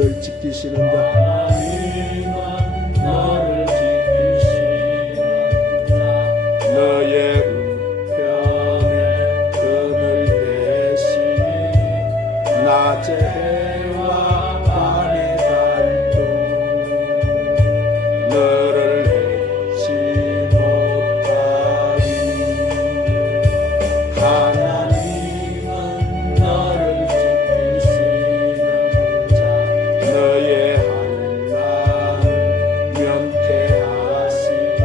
너를 지키시는 자 하나님은 너를 지키시는 자 너의 우편에 그늘 대시니 낮에 해와 밤에 달도 너를 해치 못하리 하나님은 너를 지키시는 자 너의 한난 면케하시니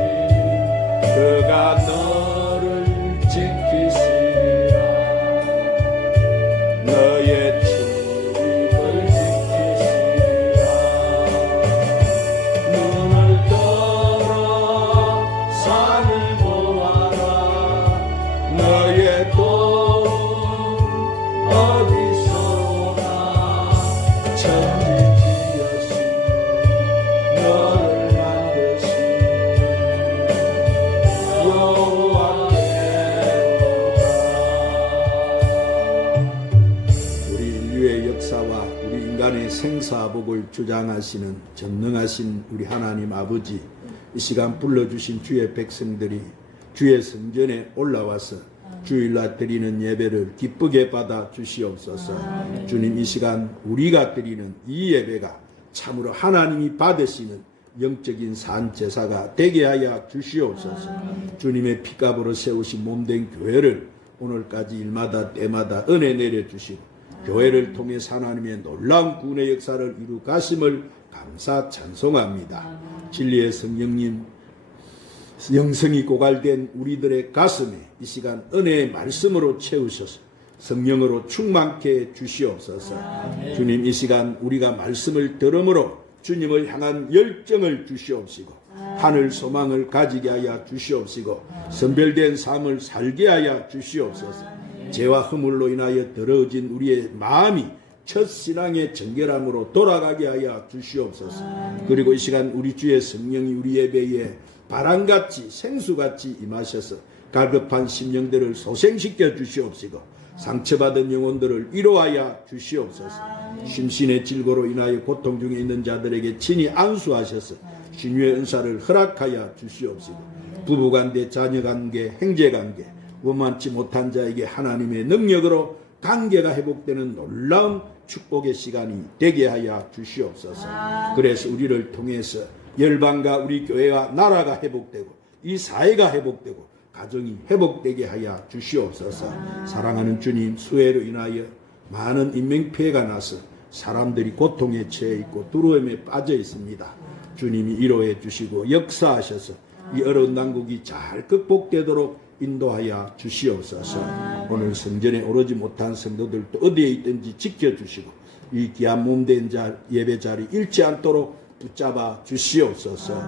그가 너를 지키시리라 너의 출입을 지키시리라 눈을 떠라 산을 보아라 너의 도움 어디서 오나 천지 지으신 너를 만드신 여호와께로다 우리 인류의 역사와 우리 인간의 생사복을 주장하시는 전능하신 우리 하나님 아버지 이 시간 불러주신 주의 백성들이 주의 성전에 올라와서 주일날 드리는 예배를 기쁘게 받아 주시옵소서. 주님 이 시간 우리가 드리는 이 예배가 참으로 하나님이 받으시는 영적인 산제사가 되게 하여 주시옵소서. 주님의 피값으로 세우신 몸된 교회를 오늘까지 일마다 때마다 은혜 내려주시고 교회를 통해 하나님의 놀라운 구원의 역사를 이루 가심을 감사 찬송합니다. 진리의 성령님 영성이 고갈된 우리들의 가슴에 이 시간 은혜의 말씀으로 채우셔서 성령으로 충만케 해 주시옵소서. 주님 이 시간 우리가 말씀을 들음으로 주님을 향한 열정을 주시옵시고 하늘 소망을 가지게 하여 주시옵시고 선별된 삶을 살게 하여 주시옵소서. 죄와 허물로 인하여 더러워진 우리의 마음이 첫 신앙의 정결함으로 돌아가게 하여 주시옵소서. 그리고 이 시간 우리 주의 성령이 우리 예배에 바람같이 생수같이 임하셔서 갈급한 심령들을 소생시켜 주시옵시고 상처받은 영혼들을 위로하여 주시옵소서. 심신의 질고로 인하여 고통 중에 있는 자들에게 친히 안수하셔서 신유의 은사를 허락하여 주시옵시고 부부관계, 자녀관계, 형제관계 원만치 못한 자에게 하나님의 능력으로 관계가 회복되는 놀라운 축복의 시간이 되게 하여 주시옵소서. 그래서 우리를 통해서 열방과 우리 교회와 나라가 회복되고 이 사회가 회복되고 가정이 회복되게 하여 주시옵소서. 사랑하는 주님, 수해로 인하여 많은 인명피해가 나서 사람들이 고통에 처해 있고 두려움에 빠져 있습니다. 주님이 위로해 주시고 역사하셔서 이 어려운 난국이 잘 극복되도록 인도하여 주시옵소서. 오늘 성전에 오르지 못한 성도들도 어디에 있든지 지켜주시고 이 귀한 몸된 예배 자리 잃지 않도록 붙잡아 주시옵소서.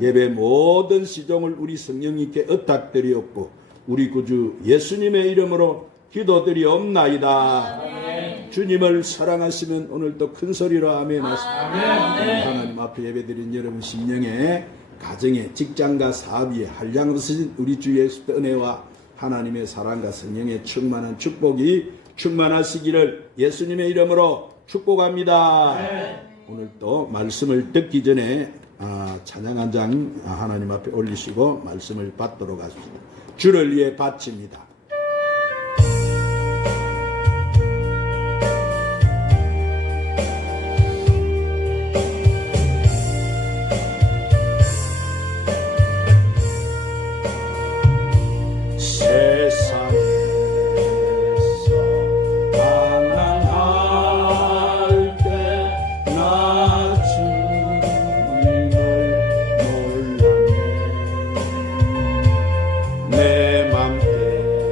예배 모든 시종을 우리 성령님께 의탁드리옵고 우리 구주 예수님의 이름으로 기도드리옵나이다. 주님을 사랑하시면 오늘도 큰 소리로 아멘 하십시오. 하나님 앞에 예배드린 여러분 심령에 가정에 직장과 사업 위에 한량으로 쓰신 우리 주 예수의 은혜와 하나님의 사랑과 성령의 충만한 축복이 충만하시기를 예수님의 이름으로 축복합니다. 오늘 또 말씀을 듣기 전에 찬양 한 장 하나님 앞에 올리시고 말씀을 받도록 하십시오. 주를 위해 바칩니다. 내 맘대로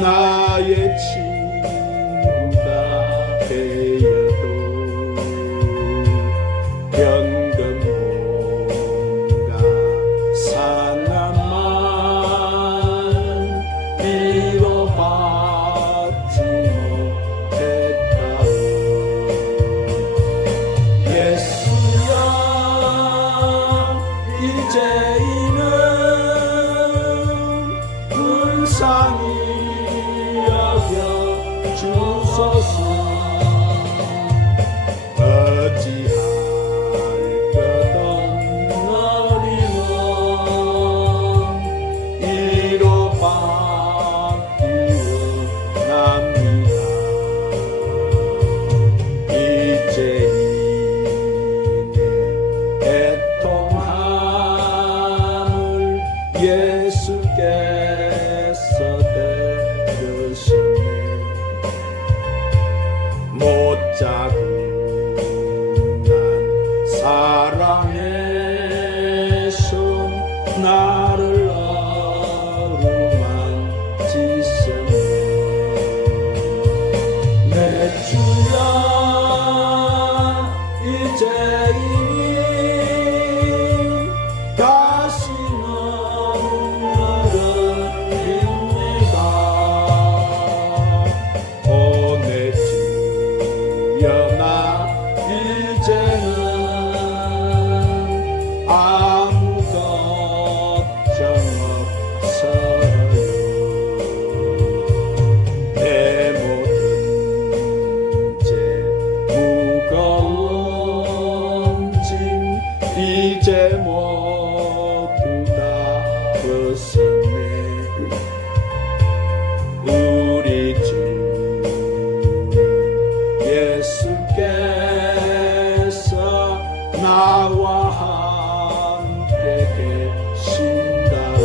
나의 친구가 되어도 병든 몸과 상함만 위로받지 못했다오. 예수야 이제는 불쌍히 여겨 주소서. 어찌할 것 없는 이로 받기 원합니다. 이제인의 애통함을 예수께서 들으셨네. 못 자고 난 사랑의 손 나를 어루만지셨네. 내 주여 이제이니 다시 눈물을 빕니다. 오 내 주여 나 이제는 아무 걱정 없어요. 내 모든 죄 무거운 짐 이제 모두 다 벗었네. 우리 주 예수께서 나와 함께 계신다오.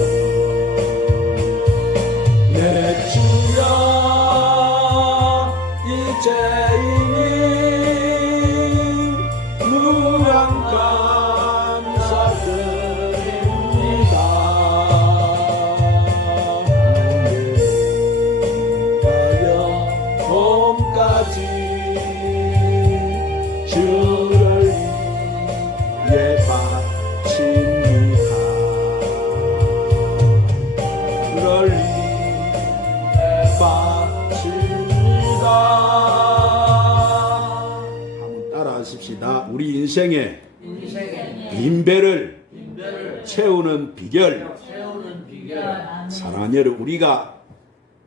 내 주여 이제이니 무한 감사드립니다. 가여 봄까지 주를 위해 바칩니다. 주를 위해 바칩니다. 한번 따라하십시다. 우리 인생의 빈배를 채우는 비결. 사랑하는 여러분, 우리가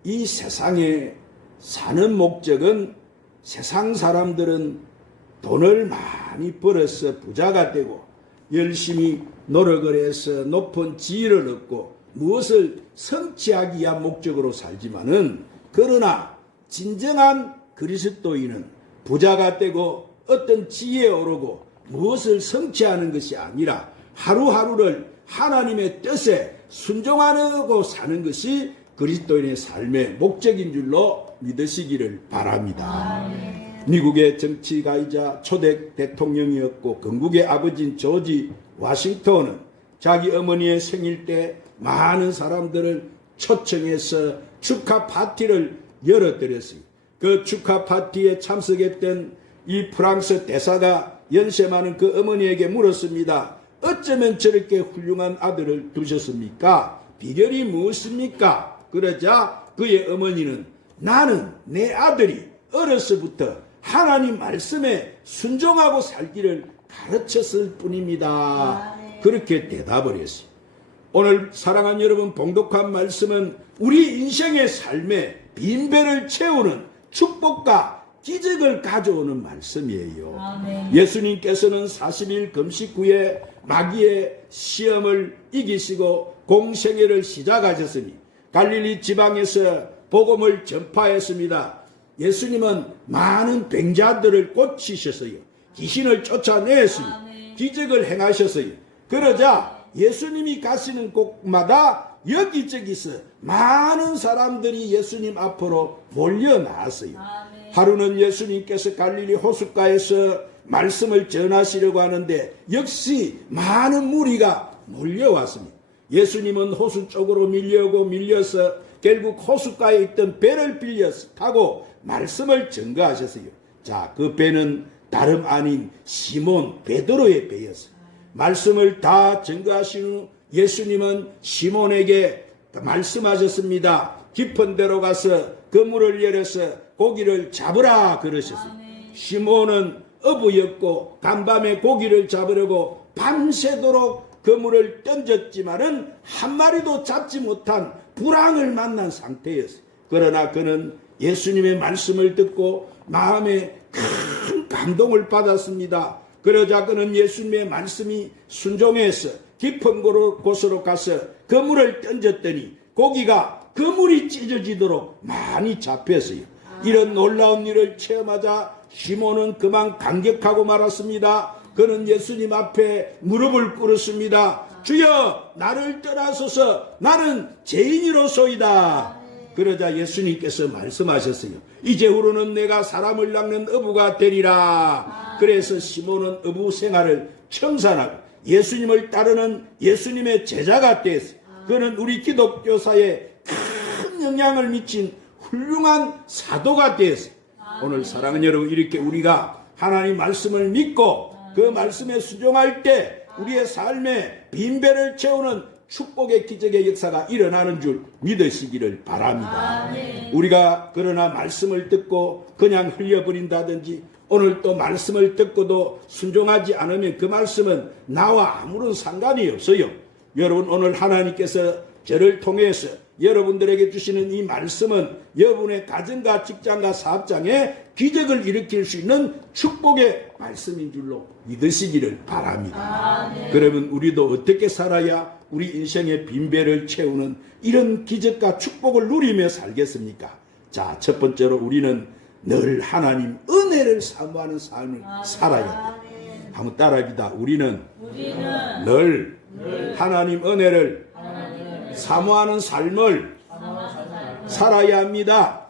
이 세상에 사는 목적은, 세상 사람들은 돈을 많이 벌어서 부자가 되고 열심히 노력을 해서 높은 지위를 얻고 무엇을 성취하기 위한 목적으로 살지만은, 그러나 진정한 그리스도인은 부자가 되고 어떤 지위에 오르고 무엇을 성취하는 것이 아니라 하루하루를 하나님의 뜻에 순종하고 사는 것이 그리스도인의 삶의 목적인 줄로 믿으시기를 바랍니다. 미국의 정치가이자 초대 대통령이었고 건국의 아버지인 조지 워싱턴은 자기 어머니의 생일 때 많은 사람들을 초청해서 축하 파티를 열어드렸어요. 그 축하 파티에 참석했던 이 프랑스 대사가 연세 많은 그 어머니에게 물었습니다. 어쩌면 저렇게 훌륭한 아들을 두셨습니까? 비결이 무엇입니까? 그러자 그의 어머니는 나는 내 아들이 어려서부터 하나님 말씀에 순종하고 살기를 가르쳤을 뿐입니다. 그렇게 대답을 했어요. 오늘 사랑하는 여러분, 봉독한 말씀은 우리 인생의 삶에 빈배를 채우는 축복과 기적을 가져오는 말씀이에요. 예수님께서는 40일 금식 후에 마귀의 시험을 이기시고 공생애를 시작하셨으니 갈릴리 지방에서 복음을 전파했습니다. 예수님은 많은 병자들을 고치셨어요. 귀신을 쫓아내었어요. 기적을 행하셨어요. 그러자 예수님이 가시는 곳마다 여기저기서 많은 사람들이 예수님 앞으로 몰려 나왔어요. 하루는 예수님께서 갈릴리 호숫가에서 말씀을 전하시려고 하는데 역시 많은 무리가 몰려왔습니다. 예수님은 호수 쪽으로 밀려서 결국 호숫가에 있던 배를 빌려서 타고 말씀을 증거하셨어요. 자, 그 배는 다름 아닌 시몬 베드로의 배였어요. 말씀을 다 증거하신 후 예수님은 시몬에게 말씀하셨습니다. 깊은 데로 가서 그물을 열어서 고기를 잡으라 그러셨어요. 시몬은 어부였고 간밤에 고기를 잡으려고 밤새도록 그물을 던졌지만은 한 마리도 잡지 못한 불황을 만난 상태였어요. 그러나 그는 예수님의 말씀을 듣고 마음에 큰 감동을 받았습니다. 그러자 그는 예수님의 말씀이 순종해서 깊은 곳으로 가서 그물을 던졌더니 고기가 그물이 찢어지도록 많이 잡혔어요. 이런 놀라운 일을 체험하자 시몬은 그만 감격하고 말았습니다. 그는 예수님 앞에 무릎을 꿇었습니다. 주여, 나를 떠나소서, 나는 죄인이로소이다. 그러자 예수님께서 말씀하셨어요. 이제후로는 내가 사람을 낚는 어부가 되리라. 그래서 시몬은 어부 생활을 청산하고 예수님을 따르는 예수님의 제자가 됐어요. 그는 우리 기독교사에 큰 영향을 미친 훌륭한 사도가 됐어요. 오늘 사랑하는 여러분, 이렇게 우리가 하나님 말씀을 믿고 그 말씀에 순종할 때 우리의 삶에 빈배를 채우는 축복의 기적의 역사가 일어나는 줄 믿으시기를 바랍니다. 우리가 그러나 말씀을 듣고 그냥 흘려버린다든지 오늘 또 말씀을 듣고도 순종하지 않으면 그 말씀은 나와 아무런 상관이 없어요. 여러분, 오늘 하나님께서 저를 통해서 여러분들에게 주시는 이 말씀은 여러분의 가정과 직장과 사업장에 기적을 일으킬 수 있는 축복의 말씀인 줄로 믿으시기를 바랍니다. 그러면 우리도 어떻게 살아야 우리 인생의 빈배를 채우는 이런 기적과 축복을 누리며 살겠습니까? 자, 첫 번째로 우리는 늘 하나님 은혜를 사모하는 삶을 살아야 돼요. 한번 따라합니다. 우리는 늘 하나님 은혜를 사모하는 삶을 살아야 합니다.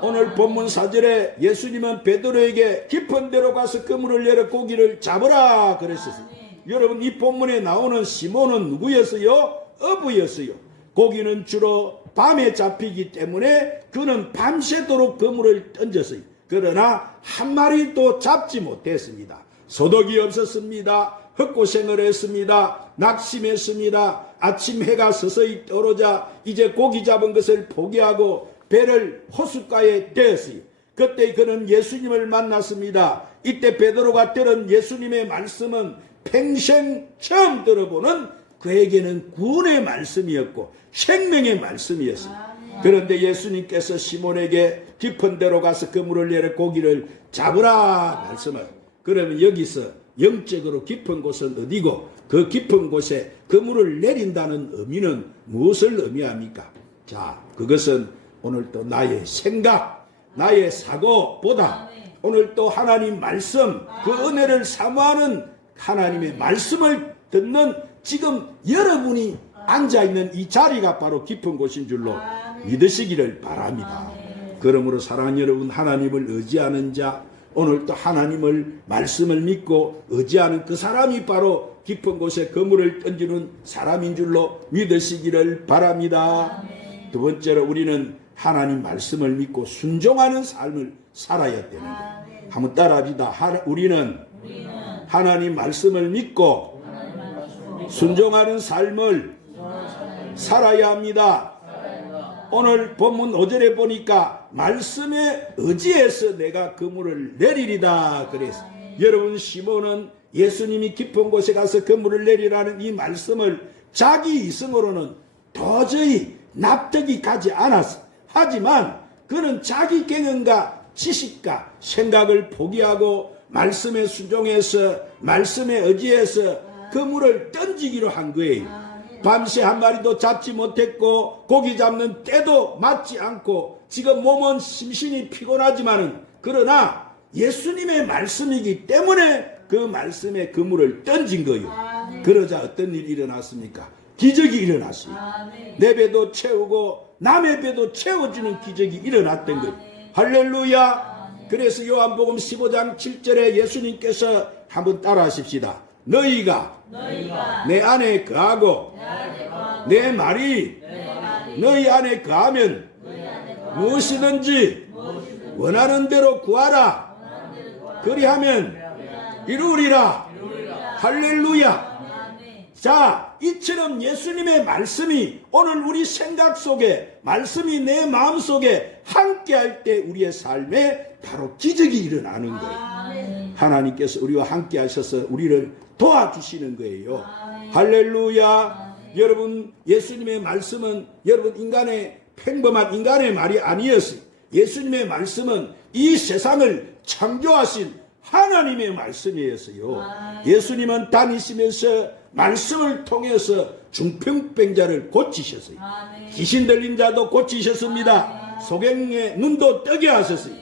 오늘 본문 4절에 예수님은 베드로에게 깊은 데로 가서 그물을 열어 고기를 잡으라 그랬었어요. 여러분, 이 본문에 나오는 시몬은 누구였어요? 어부였어요. 고기는 주로 밤에 잡히기 때문에 그는 밤새도록 그물을 던졌어요. 그러나 한 마리도 잡지 못했습니다. 소득이 없었습니다. 헛고생을 했습니다. 낙심했습니다. 아침 해가 서서히 떨어져 이제 고기 잡은 것을 포기하고 배를 호숫가에 떼었어요. 그때 그는 예수님을 만났습니다. 이때 베드로가 들은 예수님의 말씀은 평생 처음 들어보는 그에게는 구원의 말씀이었고 생명의 말씀이었어요. 그런데 예수님께서 시몬에게 깊은 데로 가서 그물을 내려 고기를 잡으라 말씀을. 그러면 여기서 영적으로 깊은 곳은 어디고 그 깊은 곳에 그물을 내린다는 의미는 무엇을 의미합니까? 자, 그것은 오늘 또 나의 생각, 나의 사고보다 오늘 또 하나님 말씀, 그 은혜를 사모하는 하나님의 말씀을 듣는 지금 여러분이 앉아있는 이 자리가 바로 깊은 곳인 줄로 믿으시기를 바랍니다. 그러므로 사랑하는 여러분, 하나님을 의지하는 자, 오늘 또 하나님을 말씀을 믿고 의지하는 그 사람이 바로 깊은 곳에 그물을 던지는 사람인 줄로 믿으시기를 바랍니다. 두 번째로 우리는 하나님 말씀을 믿고 순종하는 삶을 살아야 되는 거예요. 한번 따라합니다. 우리는 하나님 말씀을 믿고 순종하는 삶을 살아야 합니다. 오늘 본문 5절에 보니까 말씀에 의지해서 내가 그물을 내리리다 그랬어요. 여러분, 시몬은 예수님이 깊은 곳에 가서 그물을 내리라는 이 말씀을 자기 이성으로는 도저히 납득이 가지 않았어. 하지만 그는 자기 경험과 지식과 생각을 포기하고 말씀에 순종해서 말씀에 의지해서 그물을 던지기로 한 거예요. 밤새 한 마리도 잡지 못했고 고기 잡는 때도 맞지 않고 지금 몸은 심신이 피곤하지만은 그러나 예수님의 말씀이기 때문에 그 말씀에 그물을 던진 거예요. 그러자 어떤 일이 일어났습니까? 기적이 일어났습니다. 내 배도 채우고 남의 배도 채워주는 기적이 일어났던 거예요. 할렐루야. 그래서 요한복음 15장 7절에 예수님께서 한번 따라 하십시다. 너희가 내 안에 거하고 내 말이 너희 안에 거하면 무엇이든지 원하는 대로 구하라. 그리하면 이루리라. 할렐루야. 자, 이처럼 예수님의 말씀이 오늘 우리 생각 속에, 말씀이 내 마음 속에 함께할 때 우리의 삶에 바로 기적이 일어나는 거예요. 하나님께서 우리와 함께 하셔서 우리를 도와주시는 거예요. 할렐루야. 여러분, 예수님의 말씀은 여러분 인간의 평범한 인간의 말이 아니었어요. 예수님의 말씀은 이 세상을 창조하신 하나님의 말씀이었어요. 예수님은 다니시면서 말씀을 통해서 중풍병자를 고치셨어요. 귀신 들린 자도 고치셨습니다. 소경의 눈도 뜨게 하셨어요.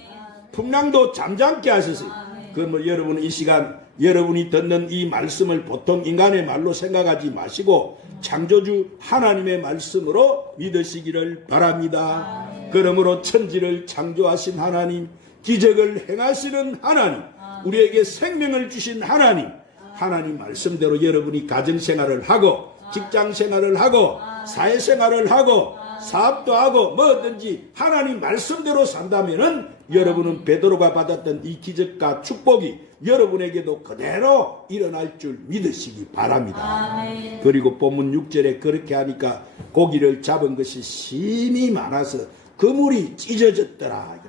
풍랑도 잠잠게 하셨어요. 그러면 여러분 이 시간 여러분이 듣는 이 말씀을 보통 인간의 말로 생각하지 마시고 창조주 하나님의 말씀으로 믿으시기를 바랍니다. 그러므로 천지를 창조하신 하나님, 기적을 행하시는 하나님, 우리에게 생명을 주신 하나님, 하나님 말씀대로 여러분이 가정생활을 하고 직장생활을 하고 사회생활을 하고 사업도 하고 뭐든지 하나님 말씀대로 산다면은 여러분은 베드로가 받았던 이 기적과 축복이 여러분에게도 그대로 일어날 줄 믿으시기 바랍니다. 그리고 본문 6절에 그렇게 하니까 고기를 잡은 것이 심히 많아서 그물이 찢어졌더라.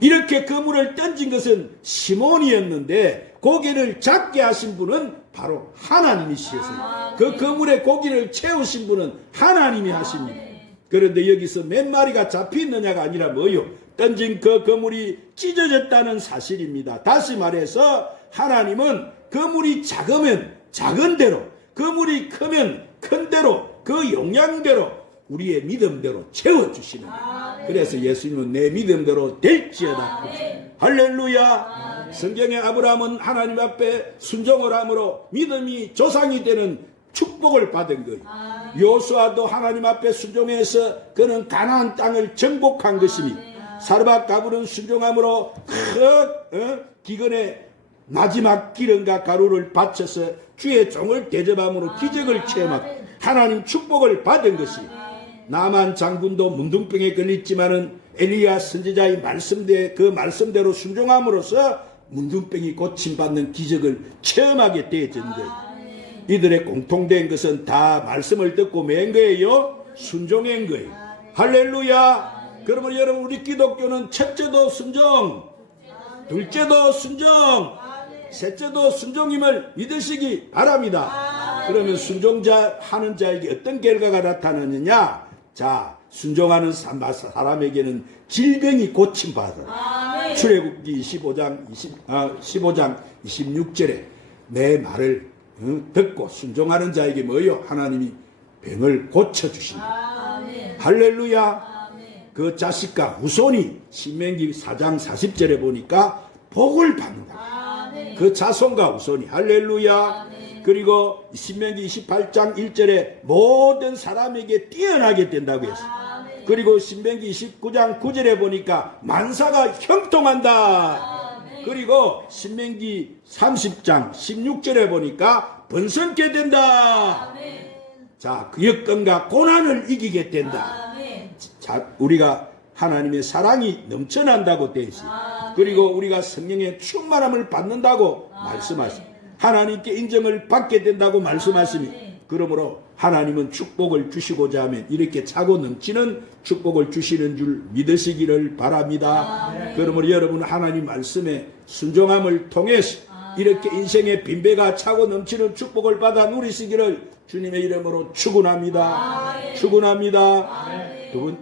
이렇게 그물을 던진 것은 시몬이었는데 고기를 잡게 하신 분은 바로 하나님이시었어요. 그 그물에 고기를 채우신 분은 하나님이 하십니다. 그런데 여기서 몇 마리가 잡히느냐가 아니라 뭐요? 던진 그 그물이 찢어졌다는 사실입니다. 다시 말해서 하나님은 그물이 작으면 작은 대로, 그물이 크면 큰 대로, 그 용량대로 우리의 믿음대로 채워주시는 거예요. 그래서 예수님은 내 믿음대로 될지어다. 할렐루야. 성경의 아브라함은 하나님 앞에 순종을 함으로 믿음이 조상이 되는 축복을 받은 거예요. 요수아도 하나님 앞에 순종해서 그는 가나안 땅을 정복한 것이니 사르밧 가브는 순종함으로 기근의 마지막 기름과 가루를 바쳐서 주의 종을 대접함으로 기적을 체험하고 하나님 축복을 받은 것이 나만 장군도 문둥병에 걸렸지만은 엘리야 선지자의 그 말씀대로 순종함으로써 문둥병이 고침받는 기적을 체험하게 되어진 거예요. 이들의 공통된 것은 다 말씀을 듣고 맨 거예요. 순종한 거예요. 할렐루야. 그러면 여러분 우리 기독교는 첫째도 순종, 둘째도 순종, 셋째도 순종임을 믿으시기 바랍니다. 그러면 순종자 하는 자에게 어떤 결과가 나타나느냐? 자, 순종하는 사람에게는 질병이 고침받아. 출애굽기 15장 26절에 내 말을 듣고 순종하는 자에게 뭐요? 하나님이 병을 고쳐주신다. 할렐루야. 그 자식과 후손이 신명기 4장 40절에 보니까 복을 받는다. 그 자손과 후손이. 할렐루야. 그리고 신명기 28장 1절에 모든 사람에게 뛰어나게 된다고 했어요. 그리고 신명기 29장 9절에 보니까 만사가 형통한다. 그리고 신명기 30장 16절에 보니까 번성케 된다. 자, 그 여건과 고난을 이기게 된다. 자, 우리가 하나님의 사랑이 넘쳐난다고 되어 있어요. 그리고 우리가 성령의 충만함을 받는다고 말씀하십니다. 하나님께 인정을 받게 된다고 말씀하십니다. 그러므로 하나님은 축복을 주시고자 하면 이렇게 차고 넘치는 축복을 주시는 줄 믿으시기를 바랍니다. 그러므로 여러분 하나님 말씀에 순종함을 통해서 이렇게 인생의 빈배가 차고 넘치는 축복을 받아 누리시기를 주님의 이름으로 축원합니다. 축원합니다.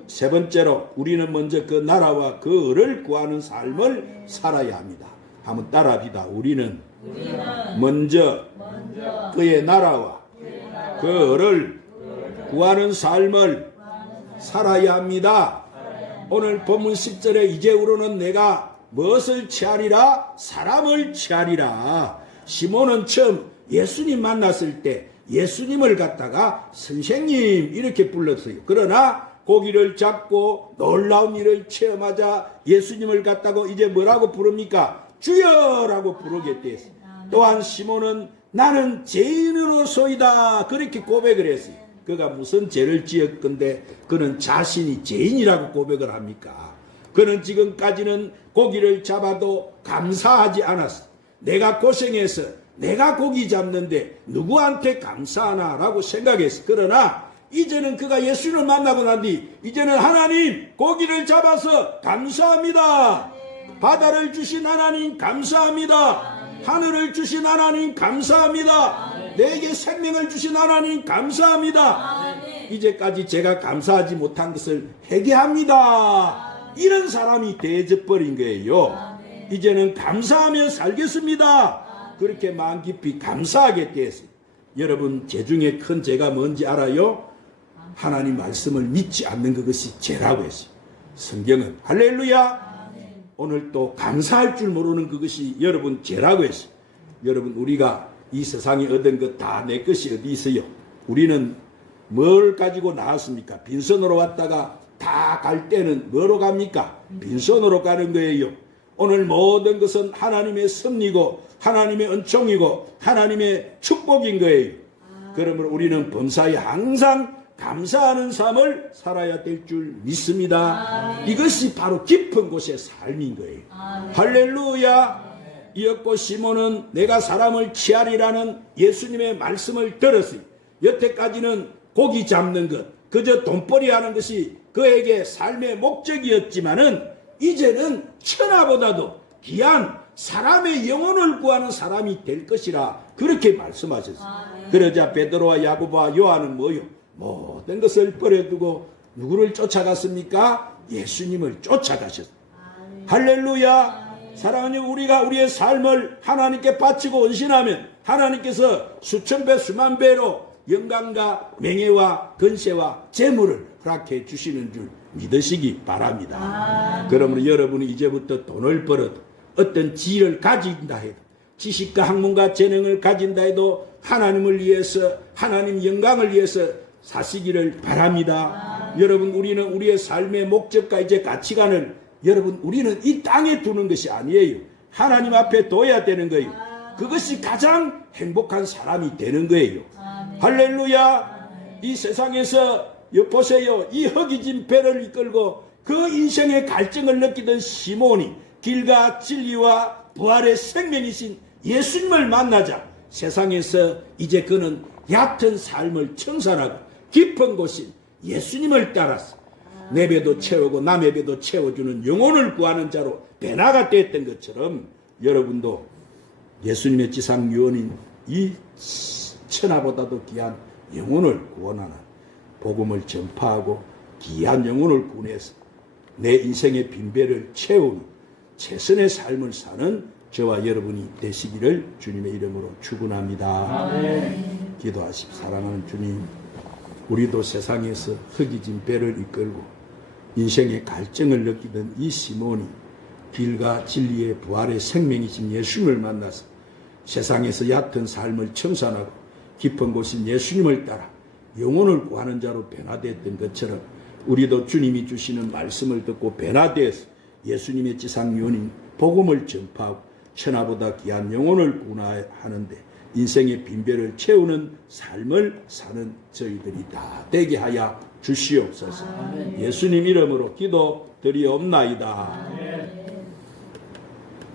세 번째로 우리는 먼저 그 나라와 그 의를 구하는 삶을 살아야 합니다. 한번 따라합니다. 우리는 먼저 그의 나라와 그 의를 구하는 삶을 살아야 합니다. 오늘 본문 10절에 이제후로는 내가 무엇을 취하리라? 사람을 취하리라. 시몬은 처음 예수님 만났을 때 예수님을 갖다가 선생님 이렇게 불렀어요. 그러나 고기를 잡고 놀라운 일을 체험하자 예수님을 갖다가 이제 뭐라고 부릅니까? 주여라고 부르게 됐어요. 또한 시몬은 나는 죄인으로소이다 그렇게 고백을 했어요. 그가 무슨 죄를 지었건데 그는 자신이 죄인이라고 고백을 합니까? 그는 지금까지는 고기를 잡아도 감사하지 않았어. 내가 고생해서 내가 고기 잡는데 누구한테 감사하나 라고 생각했어. 그러나 이제는 그가 예수를 만나고 난 뒤 이제는 하나님 고기를 잡아서 감사합니다. 바다를 주신 하나님 감사합니다. 하늘을 주신 하나님 감사합니다. 내게 생명을 주신 하나님 감사합니다. 이제까지 제가 감사하지 못한 것을 회개합니다. 이런 사람이 되어버린 거예요. 이제는 감사하며 살겠습니다. 그렇게 마음 깊이 감사하게 되었어요. 여러분, 죄 중에 큰 죄가 뭔지 알아요? 하나님 말씀을 믿지 않는 그것이 죄라고 했어요. 성경은 할렐루야. 오늘 또 감사할 줄 모르는 그것이 여러분 죄라고 했어요. 여러분, 우리가 이 세상에 얻은 것 다 내 것이 어디 있어요? 우리는 뭘 가지고 나왔습니까? 빈손으로 왔다가 다 갈 때는 뭐로 갑니까? 빈손으로 가는 거예요. 오늘 모든 것은 하나님의 섭리고 하나님의 은총이고 하나님의 축복인 거예요. 그러므로 우리는 범사에 항상 감사하는 삶을 살아야 될 줄 믿습니다. 이것이 바로 깊은 곳의 삶인 거예요. 할렐루야. 이었고 시몬은 내가 사람을 취하리라는 예수님의 말씀을 들었어요. 여태까지는 고기 잡는 것, 그저 돈벌이 하는 것이 그에게 삶의 목적이었지만은 이제는 천하보다도 귀한 사람의 영혼을 구하는 사람이 될 것이라 그렇게 말씀하셨어요. 그러자 베드로와 야고보와 요한은 뭐요? 모든 것을 버려두고 누구를 쫓아갔습니까? 예수님을 쫓아가셨어요. 할렐루야. 사랑하는 우리가 우리의 삶을 하나님께 바치고 헌신하면 하나님께서 수천 배 수만 배로 영광과 명예와 권세와 재물을 허락해 주시는 줄 믿으시기 바랍니다. 그러므로 여러분이 이제부터 돈을 벌어도 어떤 지혜를 가진다 해도 지식과 학문과 재능을 가진다 해도 하나님을 위해서 하나님 영광을 위해서 사시기를 바랍니다. 여러분, 우리는 우리의 삶의 목적과 이제 가치관을 여러분, 우리는 이 땅에 두는 것이 아니에요. 하나님 앞에 둬야 되는 거예요. 그것이 가장 행복한 사람이 되는 거예요. 할렐루야. 이 세상에서 보세요. 이 허기진 배를 이끌고 그 인생의 갈증을 느끼던 시몬이 길과 진리와 부활의 생명이신 예수님을 만나자 세상에서 이제 그는 얕은 삶을 청산하고 깊은 곳인 예수님을 따라서 내 배도 채우고 남의 배도 채워주는 영혼을 구하는 자로 변화가 됐던 것처럼 여러분도 예수님의 지상 유언인 이 천하보다도 귀한 영혼을 구원하는 복음을 전파하고 귀한 영혼을 구원해서 내 인생의 빈배를 채우는 최선의 삶을 사는 저와 여러분이 되시기를 주님의 이름으로 축원합니다. 기도하십시오. 사랑하는 주님, 우리도 세상에서 흑이진 배를 이끌고 인생의 갈증을 느끼던 이 시몬이 길과 진리의 부활의 생명이신 예수님을 만나서 세상에서 얕은 삶을 청산하고 깊은 곳인 예수님을 따라 영혼을 구하는 자로 변화됐던 것처럼 우리도 주님이 주시는 말씀을 듣고 변화되어서 예수님의 지상유언인 복음을 전파하고 천하보다 귀한 영혼을 구원하는데 인생의 빈배를 채우는 삶을 사는 저희들이 다 되게 하여 주시옵소서. 예수님 이름으로 기도드리옵나이다.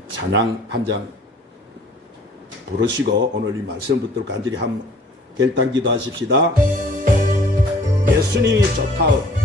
찬양 한 장 부르시고 오늘 이 말씀 붙들고 간절히 한 결단 기도하십시다. 예수님이 좋다오.